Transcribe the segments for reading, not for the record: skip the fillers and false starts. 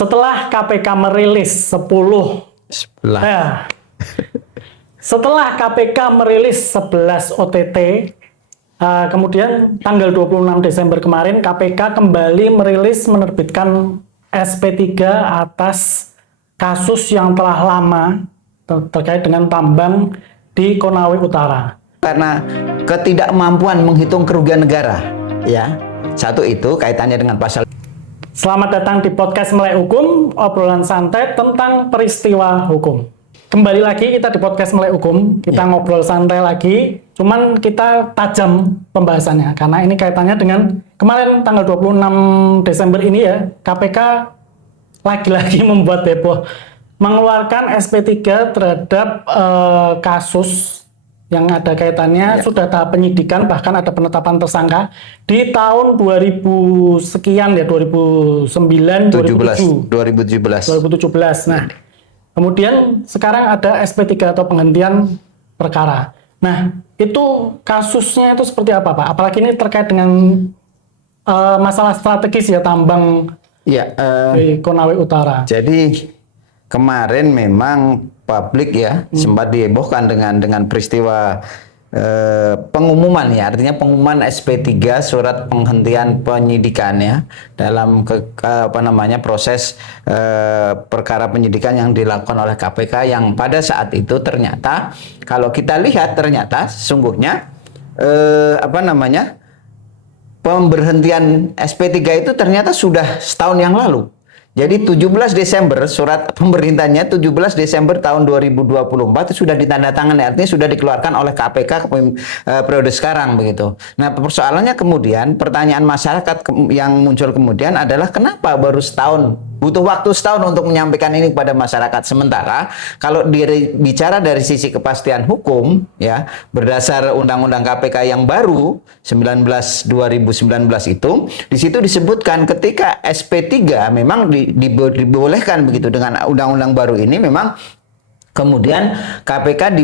Setelah KPK merilis 10 Sebelah. setelah KPK merilis 11 OTT, kemudian tanggal 26 Desember kemarin KPK kembali menerbitkan SP3 atas kasus yang telah lama terkait dengan tambang di Konawe Utara. Karena ketidakmampuan menghitung kerugian negara, ya. Satu itu kaitannya dengan pasal. Selamat datang di podcast Melek Hukum, obrolan santai tentang peristiwa hukum. Kembali lagi kita di podcast Melek Hukum, kita ngobrol santai lagi, cuman kita tajam pembahasannya karena ini kaitannya dengan kemarin tanggal 26 Desember ini ya, KPK lagi-lagi membuat heboh, mengeluarkan SP3 terhadap kasus yang ada kaitannya, sudah tahap penyidikan, bahkan ada penetapan tersangka di tahun 2000 sekian ya, 2009, 2017. Nah, kemudian sekarang ada SP3 atau penghentian perkara. Nah, itu kasusnya itu seperti apa, Pak? Apalagi ini terkait dengan masalah strategis ya, tambang di Konawe Utara. Jadi kemarin memang publik ya sempat dihebohkan dengan peristiwa pengumuman ya, artinya pengumuman SP3 surat penghentian penyidikan ya dalam proses perkara penyidikan yang dilakukan oleh KPK yang pada saat itu ternyata kalau kita lihat ternyata sesungguhnya pemberhentian SP3 itu ternyata sudah setahun yang lalu. Jadi 17 Desember surat pemerintahnya 17 Desember tahun 2024 itu sudah ditandatangani, artinya sudah dikeluarkan oleh KPK periode sekarang begitu. Nah, persoalannya kemudian pertanyaan masyarakat yang muncul kemudian adalah kenapa baru setahun? Butuh waktu setahun untuk menyampaikan ini kepada masyarakat. Sementara kalau bicara dari sisi kepastian hukum ya, berdasar Undang-Undang KPK yang baru 2019 itu, di situ disebutkan ketika SP3 memang dibolehkan begitu dengan undang-undang baru ini memang kemudian KPK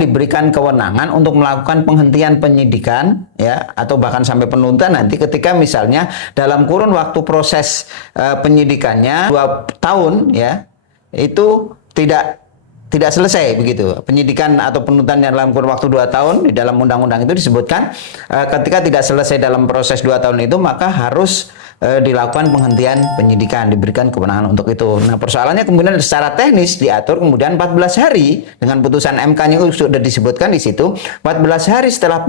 diberikan kewenangan untuk melakukan penghentian penyidikan ya atau bahkan sampai penuntutan nanti ketika misalnya dalam kurun waktu proses penyidikannya 2 tahun ya itu tidak selesai begitu. Penyidikan atau penuntutannya dalam kurun waktu 2 tahun di dalam undang-undang itu disebutkan ketika tidak selesai dalam proses 2 tahun itu maka harus dilakukan penghentian penyidikan, diberikan kewenangan untuk itu. Nah, persoalannya kemudian secara teknis diatur kemudian 14 hari dengan putusan MK-nya sudah disebutkan di situ 14 hari setelah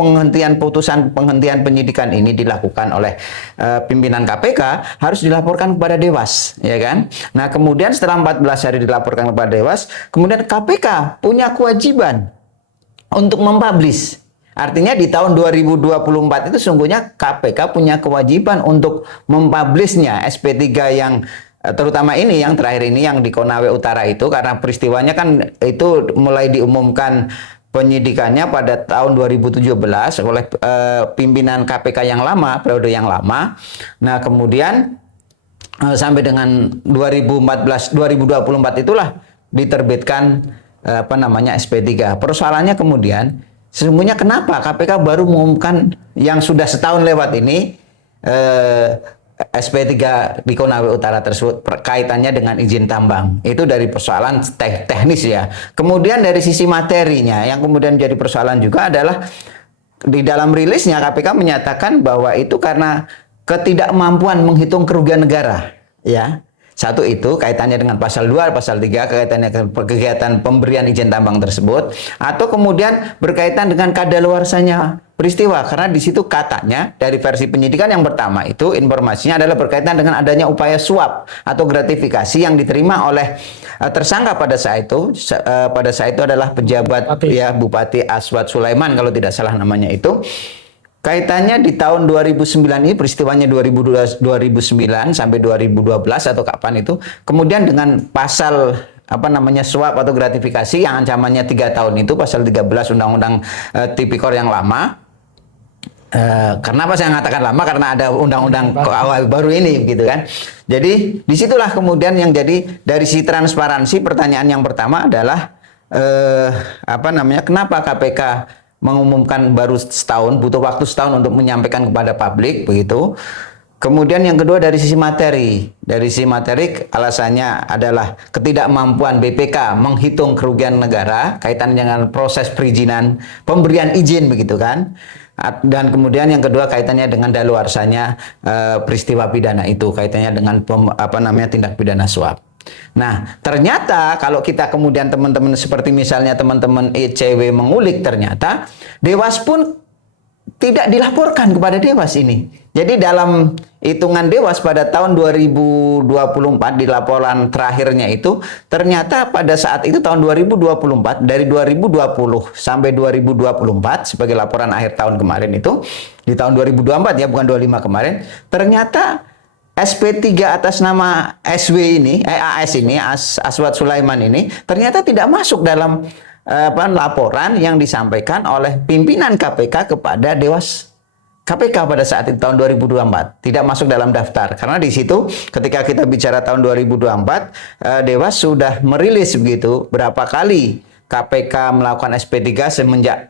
putusan penghentian penyidikan ini dilakukan oleh pimpinan KPK harus dilaporkan kepada Dewas, ya kan? Nah, kemudian setelah 14 hari dilaporkan kepada Dewas, kemudian KPK punya kewajiban untuk mempublish. Artinya di tahun 2024 itu sungguhnya KPK punya kewajiban untuk mempublishnya SP3 yang terutama ini yang terakhir ini yang di Konawe Utara itu karena peristiwanya kan itu mulai diumumkan penyidikannya pada tahun 2017 oleh pimpinan KPK yang lama, periode yang lama. Nah, kemudian sampai dengan 2024 itulah diterbitkan SP3. Persoalannya kemudian sesungguhnya kenapa KPK baru mengumumkan yang sudah setahun lewat ini SP3 di Konawe Utara tersebut kaitannya dengan izin tambang. Itu dari persoalan teknis ya. Kemudian dari sisi materinya yang kemudian jadi persoalan juga adalah di dalam rilisnya KPK menyatakan bahwa itu karena ketidakmampuan menghitung kerugian negara ya. Satu itu kaitannya dengan pasal 2, pasal 3 kaitannya dengan kegiatan pemberian izin tambang tersebut atau kemudian berkaitan dengan kadaluarsanya peristiwa karena di situ katanya dari versi penyidikan yang pertama itu informasinya adalah berkaitan dengan adanya upaya suap atau gratifikasi yang diterima oleh tersangka pada saat itu adalah pejabat ya Bupati Aswad Sulaiman kalau tidak salah namanya itu. Kaitannya di tahun 2009 ini peristiwanya 2009 sampai 2012 atau kapan itu. Kemudian dengan pasal suap atau gratifikasi yang ancamannya 3 tahun itu pasal 13 Undang-Undang Tipikor yang lama. Kenapa saya mengatakan lama? Karena ada undang-undang baru ini gitu kan. Jadi disitulah kemudian yang jadi dari si transparansi pertanyaan yang pertama adalah kenapa KPK mengumumkan baru setahun, butuh waktu setahun untuk menyampaikan kepada publik begitu. Kemudian yang kedua dari sisi materi. Dari sisi materi alasannya adalah ketidakmampuan BPK menghitung kerugian negara kaitan dengan proses perizinan, pemberian izin begitu kan. Dan kemudian yang kedua kaitannya dengan daluarsanya peristiwa pidana itu, kaitannya dengan tindak pidana suap. Nah, ternyata kalau kita kemudian teman-teman seperti misalnya teman-teman ECW mengulik, ternyata Dewas pun tidak dilaporkan kepada Dewas ini. Jadi dalam hitungan Dewas pada tahun 2024 di laporan terakhirnya itu ternyata pada saat itu tahun 2024 dari 2020 sampai 2024 sebagai laporan akhir tahun kemarin itu di tahun 2024 ya bukan 25 kemarin, ternyata SP3 atas nama SW ini, AS ini, Aswad Sulaiman ini ternyata tidak masuk dalam laporan yang disampaikan oleh pimpinan KPK kepada Dewas KPK pada saat itu tahun 2024. Tidak masuk dalam daftar. Karena di situ ketika kita bicara tahun 2024, Dewas sudah merilis begitu berapa kali KPK melakukan SP3 semenjak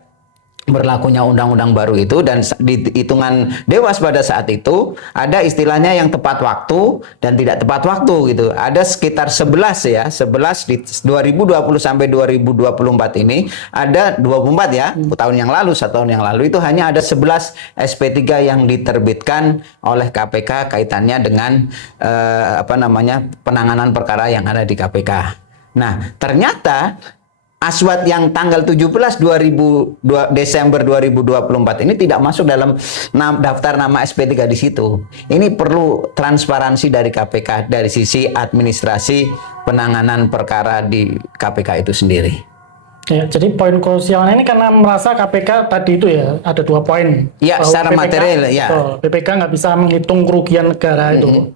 berlakunya undang-undang baru itu, dan di hitungan Dewas pada saat itu ada istilahnya yang tepat waktu dan tidak tepat waktu gitu. Ada sekitar 11 ya, 11 di 2020 sampai 2024 ini ada 24 ya, tahun yang lalu, 1 tahun yang lalu itu hanya ada 11 SP3 yang diterbitkan oleh KPK kaitannya dengan penanganan perkara yang ada di KPK. Nah, ternyata Aswad yang tanggal 17 Desember 2024 ini tidak masuk dalam daftar nama SP3 di situ. Ini perlu transparansi dari KPK dari sisi administrasi penanganan perkara di KPK itu sendiri. Ya, jadi poin krusialnya ini karena merasa KPK tadi itu ya ada 2 poin. Ya, secara material ya. BPK nggak bisa menghitung kerugian negara itu.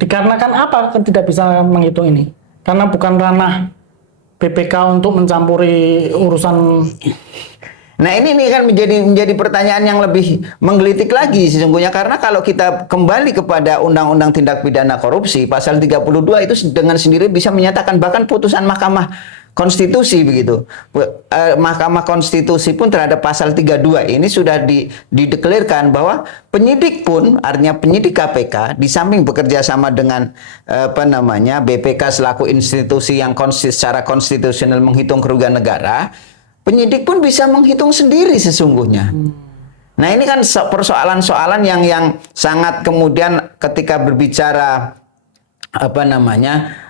Dikarenakan apa tidak bisa menghitung ini? Karena bukan ranah BPK untuk mencampuri urusan. Nah ini kan menjadi pertanyaan yang lebih menggelitik lagi sesungguhnya, karena kalau kita kembali kepada Undang-Undang Tindak Pidana Korupsi pasal 32 itu dengan sendiri bisa menyatakan, bahkan putusan Mahkamah Konstitusi begitu. Mahkamah Konstitusi pun terhadap pasal 32 ini sudah dideklirkan bahwa penyidik pun, artinya penyidik KPK di samping bekerja sama dengan BPK selaku institusi yang secara konstitusional menghitung kerugian negara, penyidik pun bisa menghitung sendiri sesungguhnya. Nah, ini kan persoalan-soalan yang sangat kemudian ketika berbicara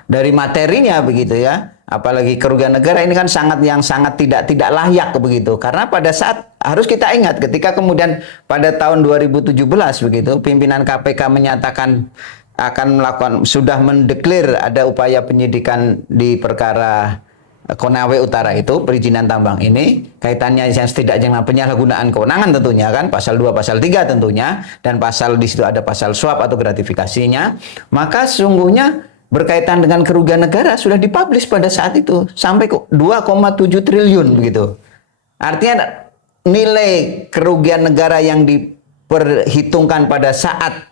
dari materinya begitu ya. Apalagi kerugian negara ini kan sangat tidak layak begitu. Karena pada saat harus kita ingat ketika kemudian pada tahun 2017 begitu pimpinan KPK menyatakan akan sudah mendeklir ada upaya penyidikan di perkara Konawe Utara itu, perizinan tambang ini, kaitannya yang setidaknya penyalahgunaan kewenangan tentunya kan, pasal 2, pasal 3 tentunya, dan pasal di situ ada pasal suap atau gratifikasinya, maka sesungguhnya berkaitan dengan kerugian negara sudah dipublish pada saat itu sampai 2,7 triliun begitu. Artinya nilai kerugian negara yang diperhitungkan pada saat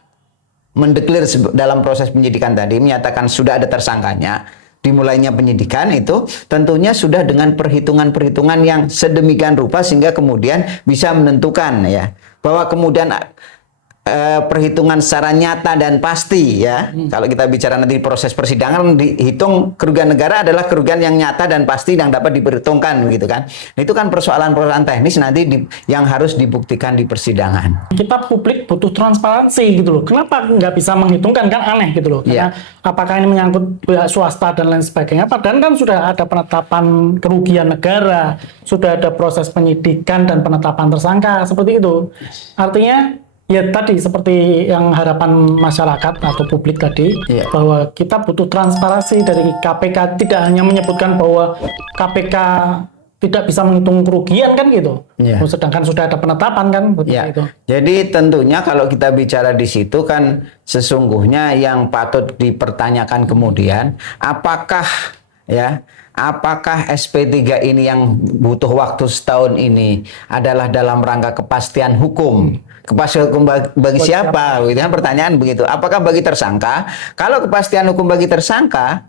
mendeklir dalam proses penyidikan tadi menyatakan sudah ada tersangkanya, dimulainya penyidikan itu tentunya sudah dengan perhitungan-perhitungan yang sedemikian rupa sehingga kemudian bisa menentukan ya bahwa kemudian perhitungan secara nyata dan pasti ya. Kalau kita bicara nanti proses persidangan dihitung kerugian negara adalah kerugian yang nyata dan pasti yang dapat diperhitungkan gitu kan. Nah, itu kan persoalan-persoalan teknis nanti yang harus dibuktikan di persidangan. Kita publik butuh transparansi gitu loh. Kenapa nggak bisa menghitungkan, kan aneh gitu loh. Karena apakah ini menyangkut pihak swasta dan lain sebagainya. Padahal kan sudah ada penetapan kerugian negara, sudah ada proses penyidikan dan penetapan tersangka seperti itu. Artinya ya tadi seperti yang harapan masyarakat atau publik tadi, bahwa kita butuh transparansi dari KPK, tidak hanya menyebutkan bahwa KPK tidak bisa menghitung kerugian kan gitu. Sedangkan sudah ada penetapan kan itu. Jadi tentunya kalau kita bicara di situ kan sesungguhnya yang patut dipertanyakan kemudian apakah SP3 ini yang butuh waktu setahun ini adalah dalam rangka kepastian hukum. Kepastian hukum bagi siapa? Gitu kan pertanyaan begitu. Apakah bagi tersangka? Kalau kepastian hukum bagi tersangka,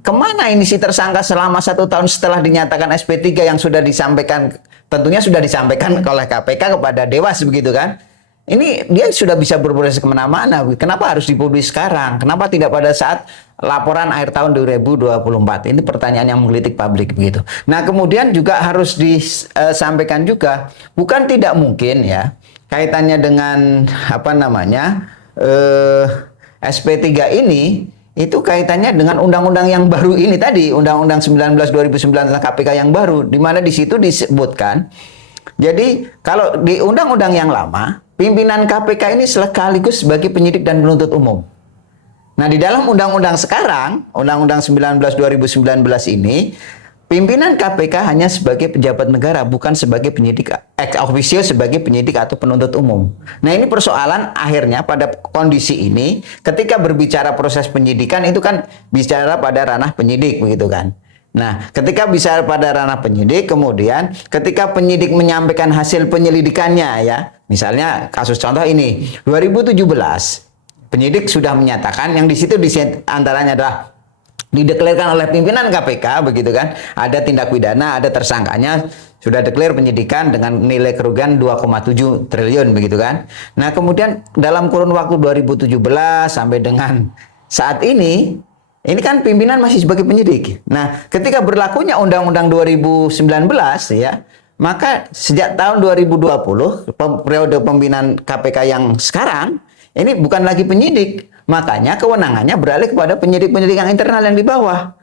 kemana ini si tersangka selama 1 tahun setelah dinyatakan SP3 yang sudah disampaikan, tentunya sudah disampaikan oleh KPK kepada Dewas begitu kan? Ini dia sudah bisa berproses kemana-mana. Kenapa harus dipublis sekarang? Kenapa tidak pada saat laporan akhir tahun 2024? Ini pertanyaan yang menggelitik publik begitu. Nah, kemudian juga harus disampaikan juga, bukan tidak mungkin ya kaitannya dengan apa namanya SP3 ini itu kaitannya dengan undang-undang yang baru ini tadi, Undang-Undang 19 2009 tentang KPK yang baru, di mana di situ disebutkan. Jadi kalau di undang-undang yang lama, pimpinan KPK ini sekaligus sebagai penyidik dan penuntut umum. Nah, di dalam undang-undang sekarang, Undang-Undang 19 2019 ini, pimpinan KPK hanya sebagai pejabat negara, bukan sebagai penyidik ex officio sebagai penyidik atau penuntut umum. Nah, ini persoalan akhirnya pada kondisi ini, ketika berbicara proses penyidikan itu kan bicara pada ranah penyidik begitu kan. Nah, ketika bicara pada ranah penyidik, kemudian ketika penyidik menyampaikan hasil penyelidikannya ya, misalnya kasus contoh ini, 2017, penyidik sudah menyatakan yang di situ antaranya adalah dideklarkan oleh pimpinan KPK begitu kan, ada tindak pidana, ada tersangkanya, sudah deklar penyidikan dengan nilai kerugian 2,7 triliun begitu kan. Nah, kemudian dalam kurun waktu 2017 sampai dengan saat ini kan pimpinan masih sebagai penyidik. Nah, ketika berlakunya Undang-Undang 2019 ya, maka sejak tahun 2020 periode pimpinan KPK yang sekarang ini bukan lagi penyidik, makanya kewenangannya beralih kepada penyidik-penyidik yang internal yang di bawah.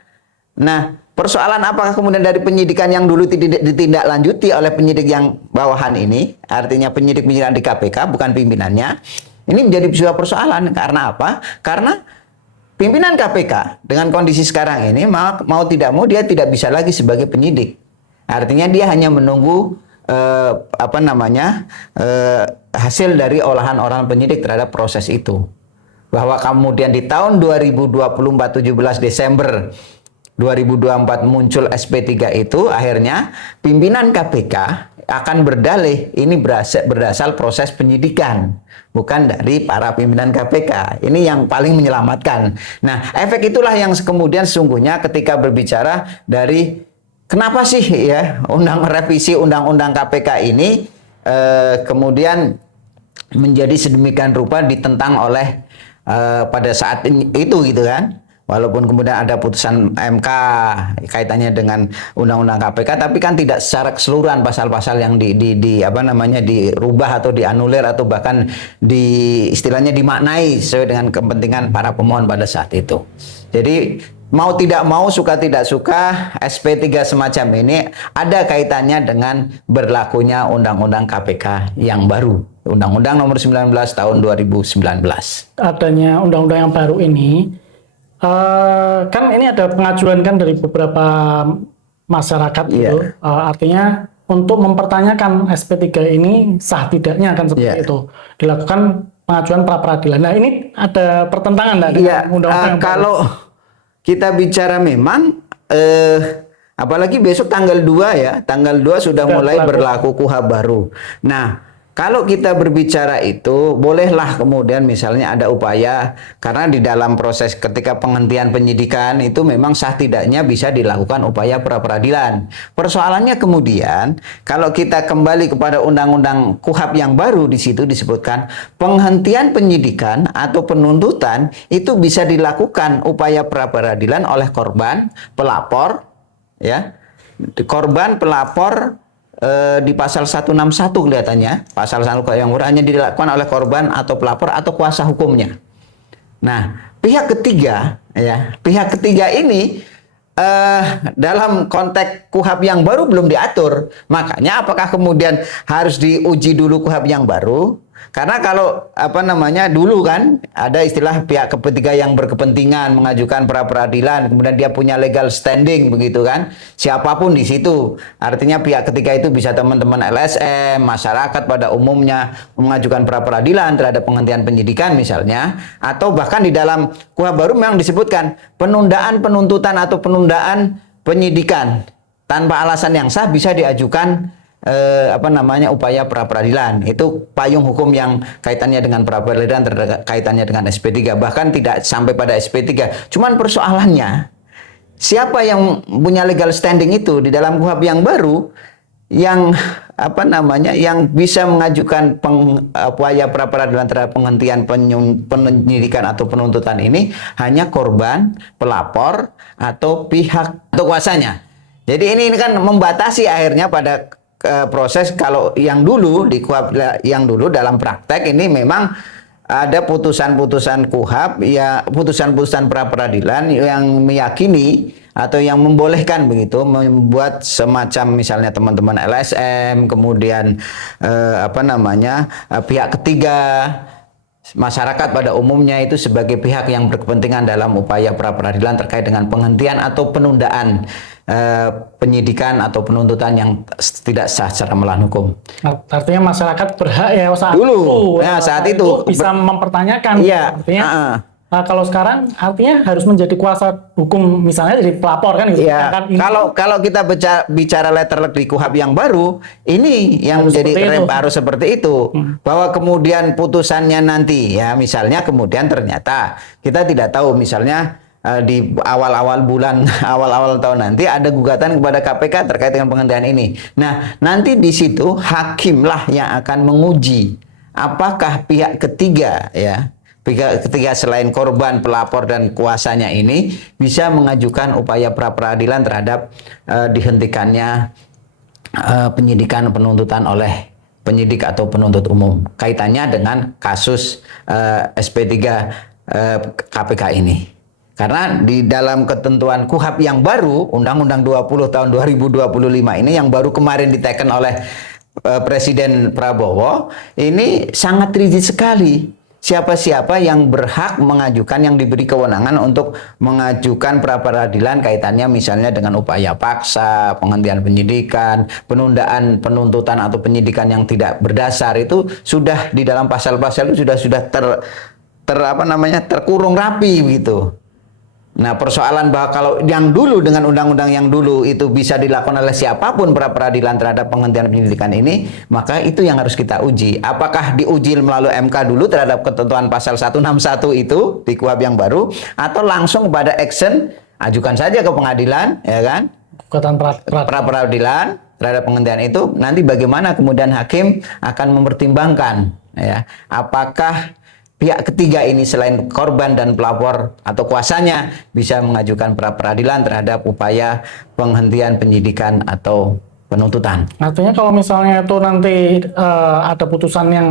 Nah, persoalan apakah kemudian dari penyidikan yang dulu ditindaklanjuti oleh penyidik yang bawahan ini, artinya penyidik-penyidik di KPK bukan pimpinannya, ini menjadi sebuah persoalan. Karena apa? Karena pimpinan KPK dengan kondisi sekarang ini mau tidak mau dia tidak bisa lagi sebagai penyidik. Artinya dia hanya menunggu hasil dari olahan penyidik terhadap proses itu. Bahwa kemudian di tahun 2024 17 Desember 2024 muncul SP3 itu, akhirnya pimpinan KPK akan berdalih ini berdasar proses penyidikan, bukan dari para pimpinan KPK. Ini yang paling menyelamatkan. Nah, efek itulah yang kemudian sesungguhnya ketika berbicara dari kenapa sih ya revisi undang-undang KPK ini kemudian menjadi sedemikian rupa ditentang oleh pada saat itu gitu kan. Walaupun kemudian ada putusan MK kaitannya dengan undang-undang KPK, tapi kan tidak secara keseluruhan pasal-pasal yang dirubah atau dianulir atau bahkan istilahnya dimaknai sesuai dengan kepentingan para pemohon pada saat itu. Jadi mau tidak mau, suka tidak suka, SP3 semacam ini ada kaitannya dengan berlakunya undang-undang KPK yang baru. Undang-Undang Nomor 19 Tahun 2019. Adanya undang-undang yang baru ini, kan ini ada pengajuan kan dari beberapa masyarakat gitu. Artinya untuk mempertanyakan SP3 ini sah tidaknya kan seperti itu. Dilakukan pengajuan pra peradilan. Nah, ini ada pertentangan enggak dengan undang-undang yang baru? Kalau kita bicara memang apalagi besok tanggal 2 ya, tanggal 2 sudah mulai berlaku KUHP baru. Nah, kalau kita berbicara itu, bolehlah kemudian misalnya ada upaya, karena di dalam proses ketika penghentian penyidikan itu memang sah tidaknya bisa dilakukan upaya pra peradilan. Persoalannya kemudian, kalau kita kembali kepada undang-undang KUHP yang baru, di situ disebutkan penghentian penyidikan atau penuntutan itu bisa dilakukan upaya pra peradilan oleh korban, pelapor, ya, korban, pelapor. Di pasal 161 kelihatannya, pasal 1 yang hanya dilakukan oleh korban atau pelapor atau kuasa hukumnya. Nah, pihak ketiga ini dalam konteks KUHP yang baru belum diatur. Makanya apakah kemudian harus diuji dulu KUHP yang baru? Karena kalau dulu kan ada istilah pihak ketiga yang berkepentingan mengajukan pra peradilan, kemudian dia punya legal standing begitu kan, siapapun di situ. Artinya pihak ketiga itu bisa teman-teman LSM, masyarakat pada umumnya mengajukan pra peradilan terhadap penghentian penyidikan misalnya, atau bahkan di dalam KUHP baru memang disebutkan penundaan penuntutan atau penundaan penyidikan tanpa alasan yang sah bisa diajukan upaya pra peradilan. Itu payung hukum yang kaitannya dengan pra peradilan, kaitannya dengan SP3, bahkan tidak sampai pada SP3. Cuman persoalannya siapa yang punya legal standing itu di dalam KUHP yang baru yang yang bisa mengajukan upaya pra peradilan terhadap penghentian penyidikan atau penuntutan ini hanya korban, pelapor, atau pihak atau kuasanya. Jadi ini kan membatasi akhirnya pada proses. Kalau yang dulu di KUHP yang dulu dalam praktek ini memang ada putusan-putusan KUHP ya, putusan-putusan pra peradilan yang meyakini atau yang membolehkan begitu membuat semacam misalnya teman-teman LSM, kemudian pihak ketiga, masyarakat pada umumnya itu sebagai pihak yang berkepentingan dalam upaya pra peradilan terkait dengan penghentian atau penundaan penyidikan atau penuntutan yang tidak sah secara melawan hukum. Artinya masyarakat berhak ya saat itu bisa mempertanyakan. Iya. Artinya kalau sekarang artinya harus menjadi kuasa hukum, misalnya jadi pelapor kan gitu. Iya. Kalau kita bicara letterlek di KUHP yang baru, ini yang harus seperti itu. Bahwa kemudian putusannya nanti ya misalnya kemudian ternyata kita tidak tahu misalnya di awal-awal tahun nanti ada gugatan kepada KPK terkait dengan penghentian ini. Nah, nanti di situ hakimlah yang akan menguji apakah pihak ketiga selain korban, pelapor, dan kuasanya ini bisa mengajukan upaya pra peradilan terhadap dihentikannya penyidikan penuntutan oleh penyidik atau penuntut umum kaitannya dengan kasus SP3 KPK ini. Karena di dalam ketentuan KUHP yang baru, Undang-Undang 20 tahun 2025 ini yang baru kemarin diteken oleh Presiden Prabowo, ini sangat rigid sekali. Siapa-siapa yang berhak mengajukan, yang diberi kewenangan untuk mengajukan pra peradilan kaitannya misalnya dengan upaya paksa, penghentian penyidikan, penundaan penuntutan atau penyidikan yang tidak berdasar, itu sudah di dalam pasal-pasal itu sudah terkurung rapi begitu. Nah, persoalan bahwa kalau yang dulu dengan undang-undang yang dulu itu bisa dilakukan oleh siapapun pra peradilan terhadap penghentian penyidikan ini, maka itu yang harus kita uji. Apakah diuji melalui MK dulu terhadap ketentuan pasal 161 itu di KUHP yang baru, atau langsung pada action ajukan saja ke pengadilan, ya kan? Gugatan pra peradilan terhadap penghentian itu, nanti bagaimana kemudian hakim akan mempertimbangkan ya, apakah pihak ketiga ini selain korban dan pelapor atau kuasanya bisa mengajukan pra peradilan terhadap upaya penghentian penyidikan atau penuntutan. Artinya kalau misalnya itu nanti ada putusan yang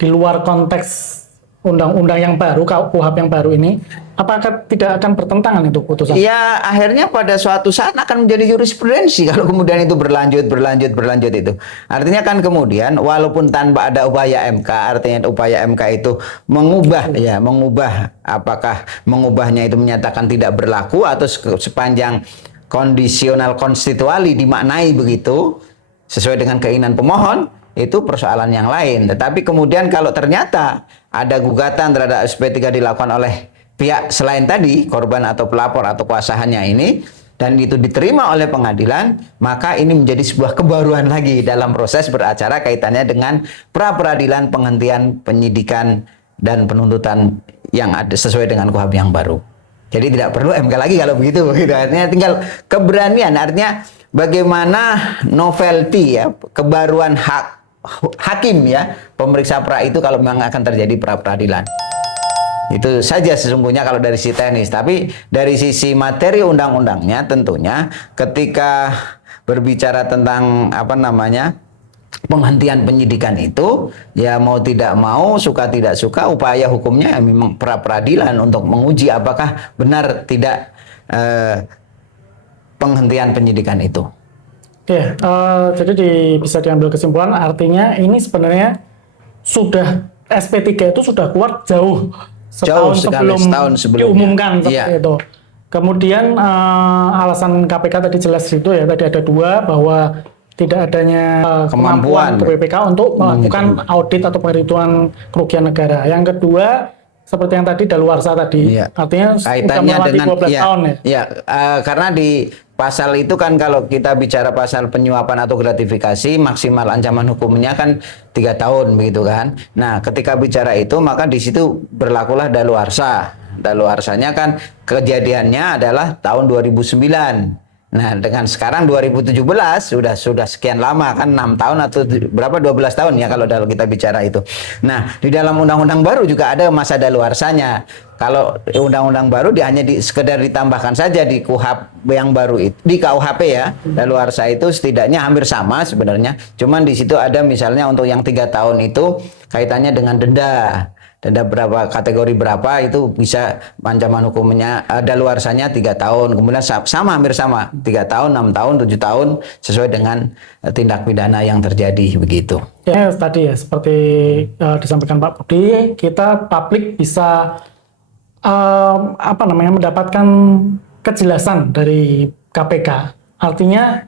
di luar konteks undang-undang yang baru, KUHP yang baru ini, apakah tidak akan bertentangan itu putusan? Ya, akhirnya pada suatu saat akan menjadi jurisprudensi kalau kemudian itu berlanjut itu. Artinya kan kemudian walaupun tanpa ada upaya MK, artinya upaya MK itu mengubah apakah mengubahnya itu menyatakan tidak berlaku atau sepanjang kondisional konstituali dimaknai begitu sesuai dengan keinginan pemohon, itu persoalan yang lain. Tetapi kemudian kalau ternyata ada gugatan terhadap SP3 dilakukan oleh pihak selain tadi, korban atau pelapor atau kuasanya ini, dan itu diterima oleh pengadilan, maka ini menjadi sebuah kebaruan lagi dalam proses beracara kaitannya dengan pra peradilan penghentian penyidikan dan penuntutan yang ada sesuai dengan KUHP yang baru. Jadi tidak perlu MK lagi kalau begitu. Artinya tinggal keberanian, artinya bagaimana novelty ya, kebaruan hakim ya, pemeriksa pra itu kalau memang akan terjadi pra peradilan. Itu saja sesungguhnya kalau dari sisi teknis. Tapi dari sisi materi undang-undangnya tentunya ketika berbicara tentang penghentian penyidikan itu, ya mau tidak mau, suka tidak suka, upaya hukumnya ya memang pra peradilan untuk menguji apakah benar tidak penghentian penyidikan itu. Oke, jadi bisa diambil kesimpulan artinya ini sebenarnya sudah SP3 itu sudah keluar jauh setahun sebelum diumumkan seperti itu. Kemudian alasan KPK tadi jelas itu ya, tadi ada dua, bahwa tidak adanya kemampuan ke BPK untuk melakukan audit atau penghitungan kerugian negara. Yang kedua, seperti yang tadi daluarsa tadi, artinya kaitannya dengan 12 tahun ya. Karena di pasal itu kan kalau kita bicara pasal penyuapan atau gratifikasi, maksimal ancaman hukumnya kan 3 tahun begitu kan. Nah, ketika bicara itu maka di situ berlakulah daluarsa. Daluarsanya kan kejadiannya adalah tahun 2009. Nah, dengan sekarang 2017 sudah sekian lama kan 6 tahun atau berapa 12 tahun ya kalau kita bicara itu. Nah, di dalam undang-undang baru juga ada masa daluarsanya. Kalau undang-undang baru dia hanya sekedar ditambahkan saja di KUHP yang baru itu, di KUHP ya. Daluarsa itu setidaknya hampir sama sebenarnya. Cuman di situ ada misalnya untuk yang 3 tahun itu kaitannya dengan denda berapa, kategori berapa, itu bisa ancaman hukumnya daluarsanya 3 tahun. Kemudian hampir sama 3 tahun, 6 tahun, 7 tahun sesuai dengan tindak pidana yang terjadi begitu. Ya, tadi ya seperti disampaikan Pak Budi, kita publik bisa mendapatkan kejelasan dari KPK. Artinya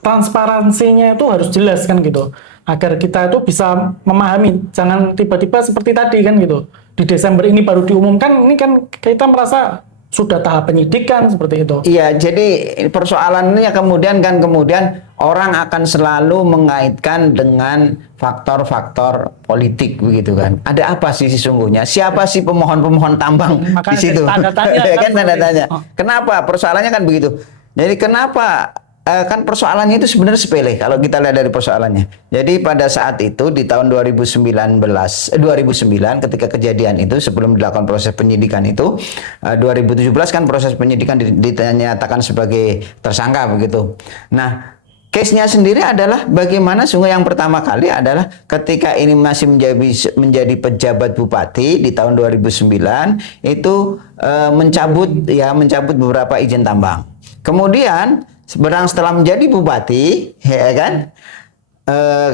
transparansinya itu harus jelas kan gitu, agar kita itu bisa memahami. Jangan tiba-tiba seperti tadi kan gitu, di Desember ini baru diumumkan, ini kan kita merasa sudah tahap penyidikan seperti itu. Iya, jadi persoalannya kemudian orang akan selalu mengaitkan dengan faktor-faktor politik begitu kan. Ada apa sih sesungguhnya? Siapa sih pemohon-pemohon tambang di situ? Tanda tanya kan tanda tanya. Kenapa? Persoalannya kan begitu. Jadi kenapa kan persoalannya itu sebenarnya sepele kalau kita lihat dari persoalannya. Jadi pada saat itu di tahun 2009 ketika kejadian itu, sebelum dilakukan proses penyidikan itu, 2017 kan proses penyidikan dinyatakan sebagai tersangka begitu. Nah, case-nya sendiri adalah bagaimana sungguh yang pertama kali adalah ketika ini masih menjadi pejabat bupati di tahun 2009 itu mencabut beberapa izin tambang. Kemudian setelah menjadi bupati, ya kan,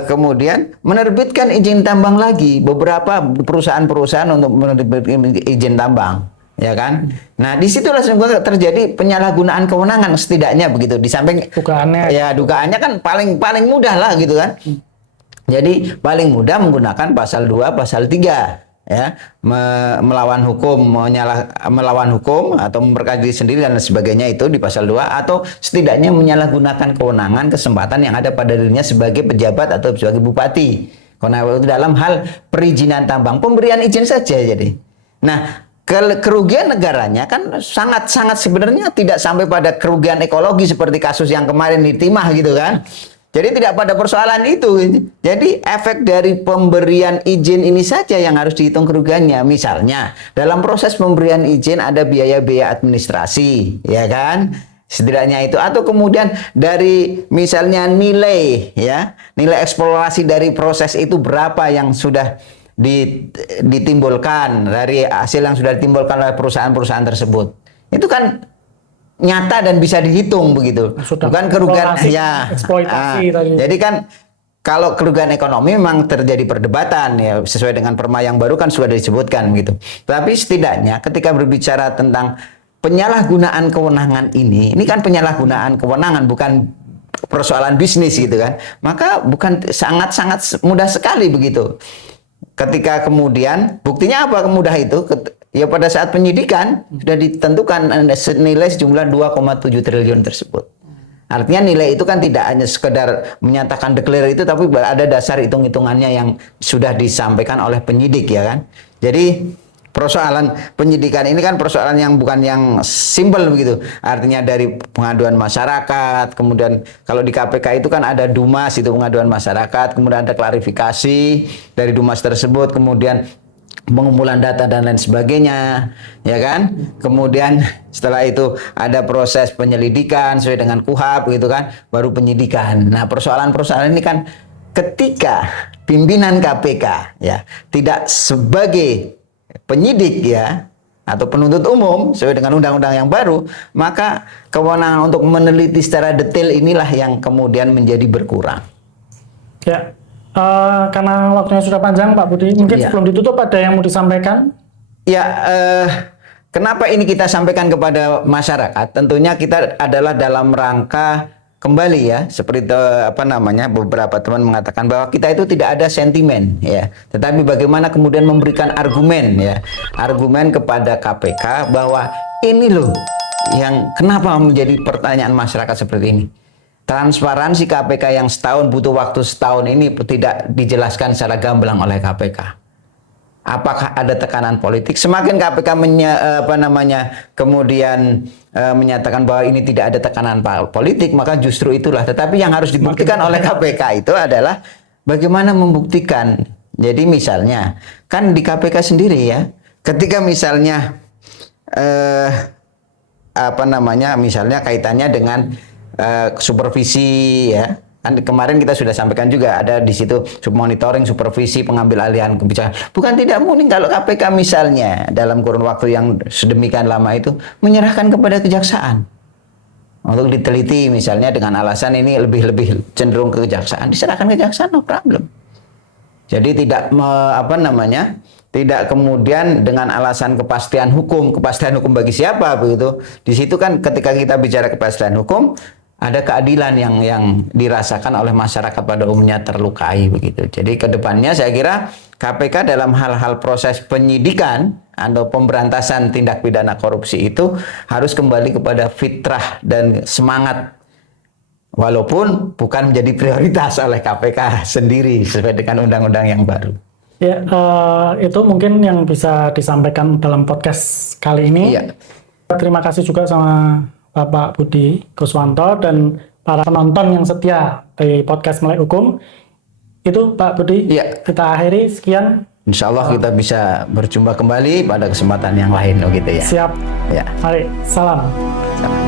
kemudian menerbitkan izin tambang lagi beberapa perusahaan-perusahaan untuk menerbitkan izin tambang, ya kan. Nah, disitulah terjadi penyalahgunaan kewenangan setidaknya begitu. Di samping dugaannya kan paling mudah lah gitu kan. Jadi paling mudah menggunakan pasal 2, pasal 3. Ya, melawan hukum atau memperkaya diri sendiri dan sebagainya itu di pasal 2, atau setidaknya menyalahgunakan kewenangan kesempatan yang ada pada dirinya sebagai pejabat atau sebagai bupati. Karena itu dalam hal perizinan tambang, pemberian izin saja jadi. Nah, kerugian negaranya kan sangat-sangat sebenarnya tidak sampai pada kerugian ekologi seperti kasus yang kemarin di Timah gitu kan. Jadi tidak pada persoalan itu. Jadi efek dari pemberian izin ini saja yang harus dihitung kerugiannya. Misalnya dalam proses pemberian izin ada biaya-biaya administrasi, ya kan? Setidaknya itu, atau kemudian dari misalnya nilai eksplorasi dari proses itu berapa yang sudah ditimbulkan dari hasil yang sudah ditimbulkan oleh perusahaan-perusahaan tersebut. Itu kan nyata dan bisa dihitung begitu. Bukan kerugian eksploitasi tadi. Jadi kan kalau kerugian ekonomi memang terjadi perdebatan ya, sesuai dengan perma yang baru kan sudah disebutkan gitu. Tapi setidaknya ketika berbicara tentang penyalahgunaan kewenangan ini kan penyalahgunaan kewenangan, bukan persoalan bisnis gitu kan. Maka bukan sangat-sangat mudah sekali begitu. Ketika kemudian buktinya apa mudah itu? Ya pada saat penyidikan sudah ditentukan nilai sejumlah 2,7 triliun tersebut. Artinya nilai itu kan tidak hanya sekedar menyatakan declare itu, tapi ada dasar hitung-hitungannya yang sudah disampaikan oleh penyidik ya kan. Jadi persoalan penyidikan ini kan persoalan yang bukan yang simpel begitu. Artinya dari pengaduan masyarakat, kemudian kalau di KPK itu kan ada Dumas, itu pengaduan masyarakat, kemudian ada klarifikasi dari Dumas tersebut, kemudian pengumpulan data dan lain sebagainya, ya kan. Kemudian setelah itu ada proses penyelidikan sesuai dengan KUHP gitu kan, baru penyidikan. Nah, persoalan-persoalan ini kan ketika pimpinan KPK ya tidak sebagai penyidik ya atau penuntut umum sesuai dengan undang-undang yang baru, maka kewenangan untuk meneliti secara detail inilah yang kemudian menjadi berkurang. Ya. Karena waktunya sudah panjang Pak Budi, mungkin sebelum ditutup ada yang mau disampaikan? Ya, kenapa ini kita sampaikan kepada masyarakat? Tentunya kita adalah dalam rangka kembali ya, seperti beberapa teman mengatakan bahwa kita itu tidak ada sentimen ya, tetapi bagaimana kemudian memberikan argumen kepada KPK bahwa ini loh yang kenapa menjadi pertanyaan masyarakat seperti ini. Transparansi KPK yang butuh waktu setahun ini tidak dijelaskan secara gamblang oleh KPK. apakah ada tekanan politik? Semakin KPK kemudian menyatakan bahwa ini tidak ada tekanan politik, maka justru itulah. Tetapi yang harus dibuktikan oleh KPK itu adalah bagaimana membuktikan. Jadi misalnya, kan di KPK sendiri ya, ketika misalnya misalnya kaitannya dengan supervisi ya. Kan kemarin kita sudah sampaikan juga ada di situ monitoring, supervisi, pengambil alihan kebijakan. Bukan tidak mungkin kalau KPK misalnya dalam kurun waktu yang sedemikian lama itu menyerahkan kepada kejaksaan untuk diteliti misalnya dengan alasan ini lebih cenderung ke kejaksaan, diserahkan kejaksaan, no problem. Jadi tidak tidak kemudian dengan alasan kepastian hukum bagi siapa begitu. Di situ kan ketika kita bicara kepastian hukum, ada keadilan yang dirasakan oleh masyarakat pada umumnya terlukai begitu. Jadi kedepannya saya kira KPK dalam hal-hal proses penyidikan atau pemberantasan tindak pidana korupsi itu harus kembali kepada fitrah dan semangat, walaupun bukan menjadi prioritas oleh KPK sendiri sesuai dengan undang-undang yang baru. Ya, itu mungkin yang bisa disampaikan dalam podcast kali ini. Iya. Terima kasih juga sama Bapak Budi Kuswanto dan para penonton yang setia di podcast Melek Hukum. Itu Pak Budi, iya. Kita akhiri sekian. Insya Allah kita bisa berjumpa kembali pada kesempatan yang lain, gitu ya. Siap. Ya. Mari, salam. Salam.